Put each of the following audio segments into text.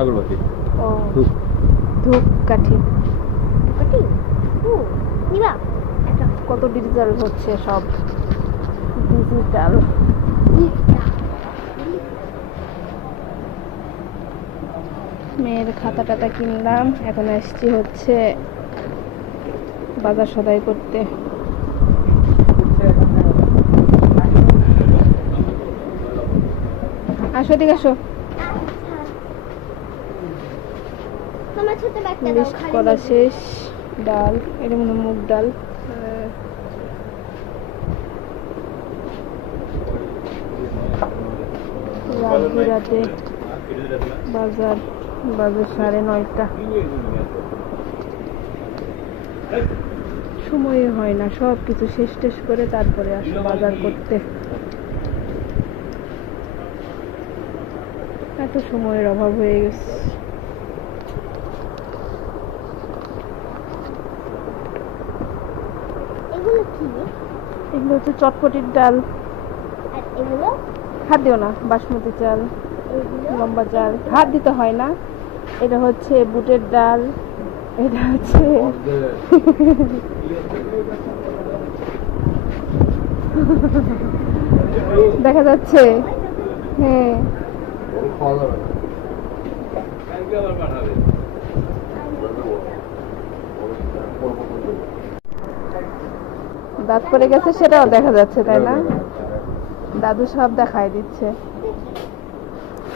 আগরবাতি। ও ধূপ কাঠি কাটি নিবা একটা কত ডিজিটাল হচ্ছে সব ডিজিটাল। মেয়ের খাতা টাতা কিনলাম, এখন আসছি হচ্ছে বাজার সদাই করতে। আসো দিকে আসো। তোমার ছোট ব্যাগটা দাও লিস্ট খালি করা শেষ। ডাল, এটা মনে হয় মুগ ডাল। রাতে বাজার বাজে 9:30। সময় হয় না, সব কিছু শেষ টেস করে তারপরে আসো বাজার করতে। এত সময়ের অভাব হয়ে গেছে। এগুলো কি এগুলো হচ্ছে চটপটির ডাল। আর এগুলো হাত দিও না, বাসমতি চাল, এগুলো লম্বা চাল, হাত দিতে হয় না। এটা হচ্ছে বুটের ডাল, এটা হচ্ছে দেখা যাচ্ছে। হ্যাঁ দাঁত পড়ে গেছে সেটাও দেখা যাচ্ছে, তাই না? দাদু সব দেখাই দিচ্ছে।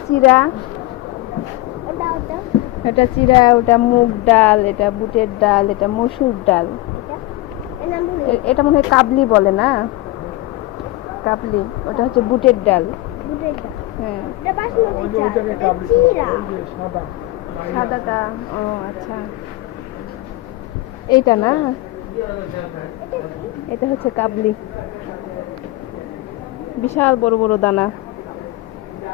চিরা, ওটা ওটা এটা চিরা, ওটা মুগ ডাল, এটা বুটের ডাল, এটা মসুর ডাল। এর নাম বলি এটা মনে হয় কাবলি বলে না? কাবলি, ওটা হচ্ছে বুটের ডাল। বুটের ডাল হ্যাঁ এটা বাসমতি চাল এটা চিরা সাদাটা। ও আচ্ছা, এইটা না, এটা হচ্ছে কাবলি। বিশাল বড় বড় দানা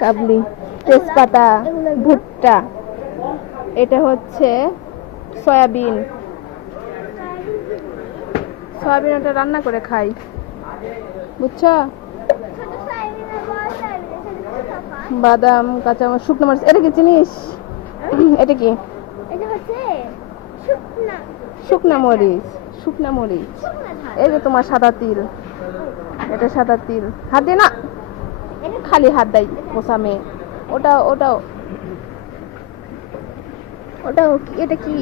কাবলি। তেজপাতা, ভুট্টা, এটা হচ্ছে সয়াবিন। সয়াবিন ওটা রান্না করে খাই, বুঝছো? ছোট সয়াবিন আর বড় সয়াবিন এর সাথে কি তফাৎ? বাদাম, কাঁচামরিচ, শুকনো মরিচ। এটা কি চিনিস? এটা কি? এটা হচ্ছে শুকনা শুকনা মরিচ, শুকনা মরিচ। শুকনা ঝাল এই যে তোমার সাদা তিল, এটা সাদা তিল। হাত দিয়ে না, এটা খালি হাত দেয় পোষা মেয়ে। ওটাও ওটাও ওটাও এটা কি?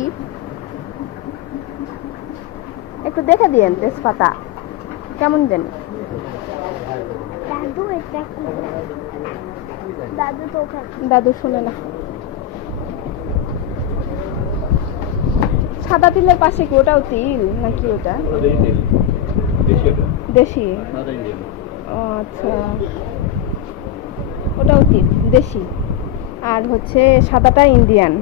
একটু দেখে দিয়েন তেজপাতা কেমন জানি। দাদু এটা কি দাদু তো ওখানে দাদু শুনে না। সাদা তিলের পাশে কি ওটাও তিল নাকি? ওটা দেশি। ও আচ্ছা, ওটাও তিল দেশি। আর হচ্ছে সাদাটা ইন্ডিয়ান।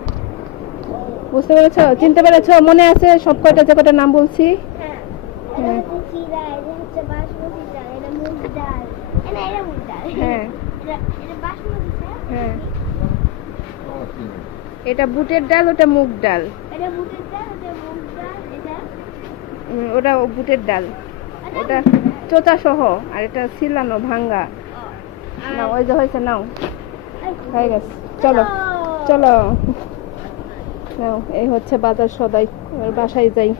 বুঝতে পেরেছো? চিনতে পেরেছো? মনে আছে সব কয়টা যে কয়টা নাম বলছি? হ্যাঁ এটা হচ্ছে চিরা এটা হচ্ছে বাসমতি চাল এটা মুগ ডাল এটা মুগ ডাল হ্যাঁ এটা বাসমতি চাল হ্যাঁ, এটা বুটের ডাল, ওটা মুগ ডাল। এটা বুটের ডাল এটা মুগ ডাল এটা ওটা বুটের ডাল, ওটা চোচা সহ, আর এটা ছিলানো ভাঙ্গা। নাও, ওই যে হয়েছে, নাও হয়ে গেছে। চলো চলো নাও, এই হচ্ছে বাজার সদাই। এবার বাসায় যাই।